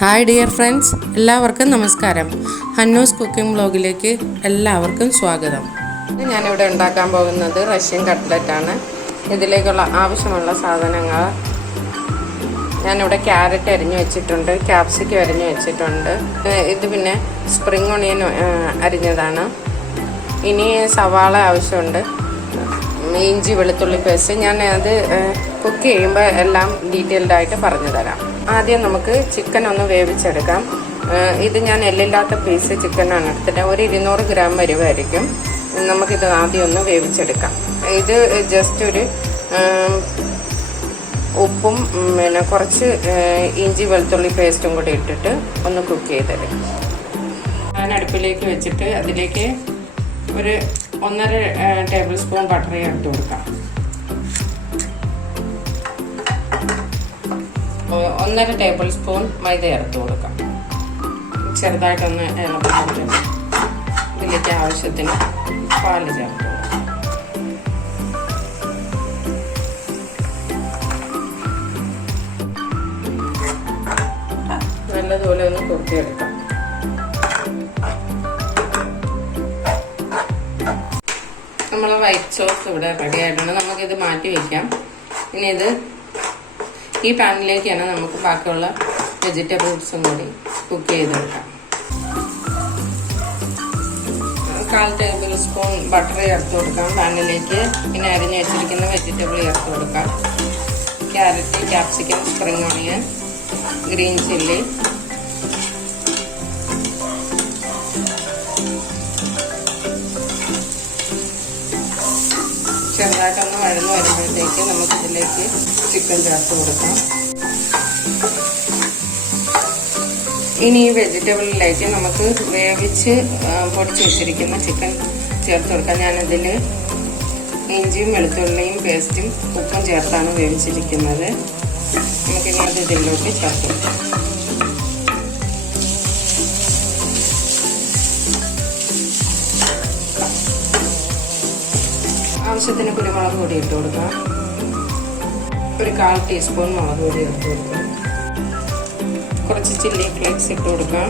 Hi dear friends, എല്ലാവർക്കും നമസ്കാരം. ഹന്നൂസ് cooking വ്ലോഗിലേക്ക് എല്ലാവർക്കും സ്വാഗതം. ഞാനിവിടെ ഉണ്ടാക്കാൻ പോകുന്നത് റഷ്യൻ കട്ട്ലറ്റാണ്. ഇതിലേക്കുള്ള ആവശ്യമുള്ള സാധനങ്ങൾ ഞാനിവിടെ ക്യാരറ്റ് അരിഞ്ഞു വെച്ചിട്ടുണ്ട്, ക്യാപ്സിക്കം അരിഞ്ഞു വെച്ചിട്ടുണ്ട്. ഇത് പിന്നെ സ്പ്രിംഗ് ഓണിയൻ അരിഞ്ഞതാണ്. ഇനി സവാള ആവശ്യമുണ്ട്, ഇഞ്ചി വെളുത്തുള്ളി പേസ്റ്റ്. ഞാൻ അത് കുക്ക് ചെയ്യുമ്പോൾ എല്ലാം ഡീറ്റെയിൽഡായിട്ട് പറഞ്ഞു തരാം. ആദ്യം നമുക്ക് ചിക്കൻ ഒന്ന് വേവിച്ചെടുക്കാം. ഇത് ഞാൻ എല്ലില്ലാത്ത പീസ് ചിക്കനാണ് എടുത്തിട്ട് ഒരു 200 ഗ്രാം വരുമായിരിക്കും. നമുക്കിത് ആദ്യം ഒന്ന് വേവിച്ചെടുക്കാം. ഇത് ജസ്റ്റ് ഒരു ഉപ്പും പിന്നെ കുറച്ച് ഇഞ്ചി വെളുത്തുള്ളി പേസ്റ്റും കൂടി ഇട്ടിട്ട് ഒന്ന് കുക്ക് ചെയ്തെടുക്കാം. ഞാൻ അടുപ്പിലേക്ക് വെച്ചിട്ട് അതിലേക്ക് ഒരു 1.5 ടേബിൾ സ്പൂൺ ബട്ടർ ചേർത്ത് കൊടുക്കാം. 1.5 ടേബിൾ സ്പൂൺ മൈദ ചേർത്ത് കൊടുക്കാം. ചെറുതായിട്ടൊന്ന് ഇളക്കി ഇതിലേക്ക് ആവശ്യത്തിന് പാല് ചേർത്ത് കൊടുക്കാം. നല്ലതുപോലെ ഒന്ന് കുത്തിയെടുക്കാം. നമ്മൾ വൈറ്റ് സോസ് ഇവിടെ റെഡി ആയിട്ടുണ്ട്. നമുക്കിത് മാറ്റി വയ്ക്കാം. ഇനി ഇത് ഈ പാനിലേക്കാണ് നമുക്ക് ബാക്കിയുള്ള വെജിറ്റബിൾസും കൂടി കുക്ക് ചെയ്തെടുക്കാം. 1/4 ടേബിൾ സ്പൂൺ ബട്ടർ ചേർത്ത് കൊടുക്കാം പാനിലേക്ക്. പിന്നെ അരിഞ്ഞു വെച്ചിരിക്കുന്ന വെജിറ്റബിൾ ചേർത്ത് കൊടുക്കാം. Carrot, capsicum, spring onion, green chilli, ചെറുതായിട്ടൊന്ന് വഴന്നു വരുമ്പോഴത്തേക്ക് നമുക്കിതിലേക്ക് ചിക്കൻ ചേർത്ത് കൊടുക്കാം. ഇനി ഈ വെജിറ്റബിളിലേക്ക് നമുക്ക് വേവിച്ച് പൊടിച്ച് വെച്ചിരിക്കുന്ന ചിക്കൻ ചേർത്ത് കൊടുക്കാം. ഞാനതിൽ ഇഞ്ചിയും വെളുത്തുള്ളിയും പേസ്റ്റും ഉപ്പും ചേർത്താണ് വേവിച്ചിരിക്കുന്നത്. നമുക്കിനി അത് ഇതിലോട്ട് ചേർത്ത് കൊടുക്കാം. ആവശ്യത്തിന് കുരുമുളക് പൊടി ഇട്ട് കൊടുക്കാം. ഒരു 1/4 ടീസ്പൂൺ മുളക് പൊടി ഇട്ട് കൊടുക്കാം. കുറച്ച് ചില്ലി ഫ്ലേക്സ് ഇട്ട് കൊടുക്കാം.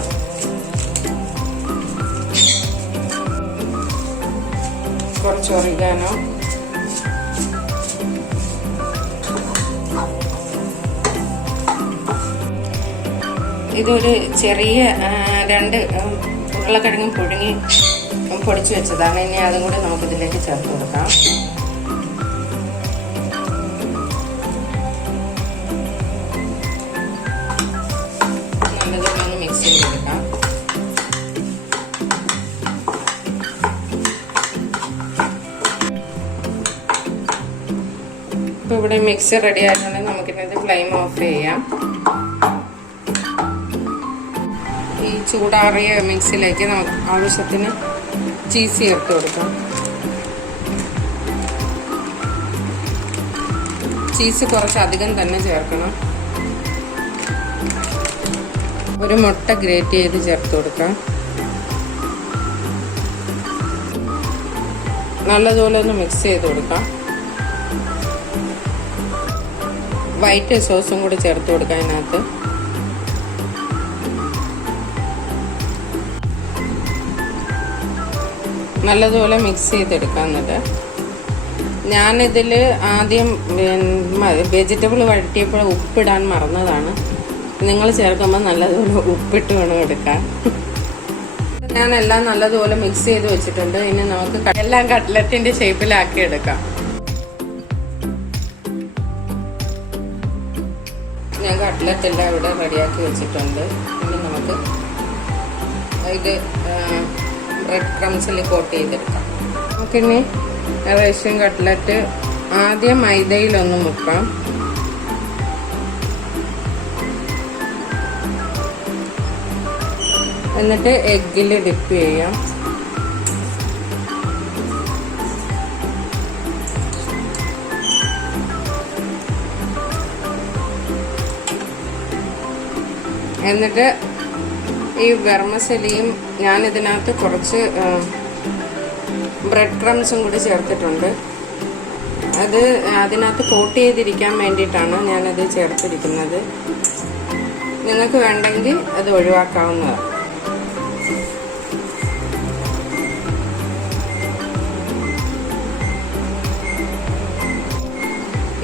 കുറച്ച് ഒറിഗാനോ, ഇതൊരു ചെറിയ 2 ഉരുളക്കിഴങ്ങും പുഴുങ്ങി പൊടിച്ചു വെച്ചതാണ്. ഇനി അതും കൂടി നമുക്കിതിലേക്ക് ചേർത്ത് കൊടുക്കാം. നല്ലതുപോലെ ഒന്ന് മിക്സ് ചെയ്തെടുക്കാം. ഇപ്പൊ ഇവിടെ മിക്സ് റെഡി ആയിട്ടുണ്ടെങ്കിൽ നമുക്കിത് ഫ്ലെയിം ഓഫ് ചെയ്യാം. ഈ ചൂടാറിയ മിക്സിലേക്ക് നമുക്ക് ആവശ്യത്തിന് ചീസ് ചേർത്ത് കൊടുക്കാം. ചീസ് കുറച്ചധികം തന്നെ ചേർക്കണം. ഒരു മുട്ട ഗ്രേറ്റ് ചെയ്ത് ചേർത്ത് കൊടുക്കാം. നല്ലതുപോലെ ഒന്ന് മിക്സ് ചെയ്ത് കൊടുക്കാം. വൈറ്റ് സോസും കൂടി ചേർത്ത് കൊടുക്കാം. അതിനകത്ത് നല്ലതുപോലെ മിക്സ് ചെയ്തെടുക്കാം. എന്നിട്ട് ഞാനിതിൽ ആദ്യം വെജിറ്റബിൾ വഴറ്റിയപ്പോൾ ഉപ്പിടാൻ മറന്നതാണ്. നിങ്ങൾ ചേർക്കുമ്പോൾ നല്ലതുപോലെ ഉപ്പിട്ട് വേണം എടുക്കാൻ. ഞാൻ എല്ലാം നല്ലതുപോലെ മിക്സ് ചെയ്ത് വെച്ചിട്ടുണ്ട്. ഇനി നമുക്ക് എല്ലാം കട്ട്ലറ്റിന്റെ ഷേപ്പിലാക്കി എടുക്കാം. ഞാൻ കട്ട്ലറ്റ് എല്ലാം ഇവിടെ റെഡിയാക്കി വെച്ചിട്ടുണ്ട്. ഇനി നമുക്ക് ഇത് ബ്രെഡ് ക്രംസിൽ കോട്ട് ചെയ്തെടുക്കാം. നമുക്കിനി റഷ്യൻ കട്ട്ലറ്റ് ആദ്യം മൈദയിലൊന്ന് മുക്കാം. എന്നിട്ട് എഗ്ഗിൽ ഡിപ്പ് ചെയ്യാം. എന്നിട്ട് ഈ വെർമസലിയും ഞാനിതിനകത്ത് കുറച്ച് ബ്രെഡ് ക്രംസും കൂടി ചേർത്തിട്ടുണ്ട്. അത് അതിനകത്ത് കോട്ട് ചെയ്തിരിക്കാൻ വേണ്ടിയിട്ടാണ് ഞാനത് ചേർത്തിരിക്കുന്നത്. നിങ്ങൾക്ക് വേണ്ടെങ്കിൽ അത് ഒഴിവാക്കാവുന്നതാണ്.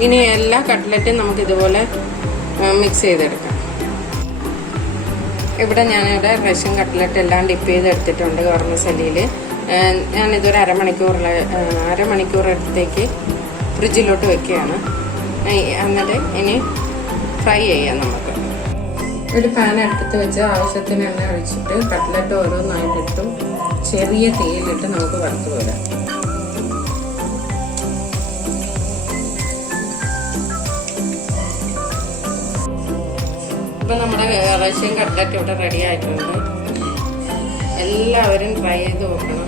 ഇനി എല്ലാ കട്ട്ലറ്റും നമുക്കിതുപോലെ മിക്സ് ചെയ്തെടുക്കാം. ഇവിടെ ഞാനിവിടെ റഷ്യൻ കട്ട്ലറ്റ് എല്ലാം ഡിപ്പ് ചെയ്തെടുത്തിട്ടുണ്ട് ഗവർമസലിയിൽ. ഞാനിതൊരു അരമണിക്കൂർ അടുത്തേക്ക് ഫ്രിഡ്ജിലോട്ട് വെക്കുകയാണ്. എന്നിട്ട് ഇനി ഫ്രൈ ചെയ്യാം. നമുക്ക് ഒരു പാൻ അടുപ്പത്ത് വെച്ച് ആവശ്യത്തിന് എണ്ണ ഒഴിച്ചിട്ട് കട്ട്ലറ്റ് ഓരോന്നായിട്ടിട്ടും ചെറിയ തീയിലിട്ട് നമുക്ക് വറുത്ത് പോരാം. ഇപ്പം നമ്മുടെ റഷ്യൻ കട്ട്ലറ്റ് ഇവിടെ റെഡി ആയിട്ടുണ്ട്. എല്ലാവരും ട്രൈ ചെയ്ത് നോക്കണം.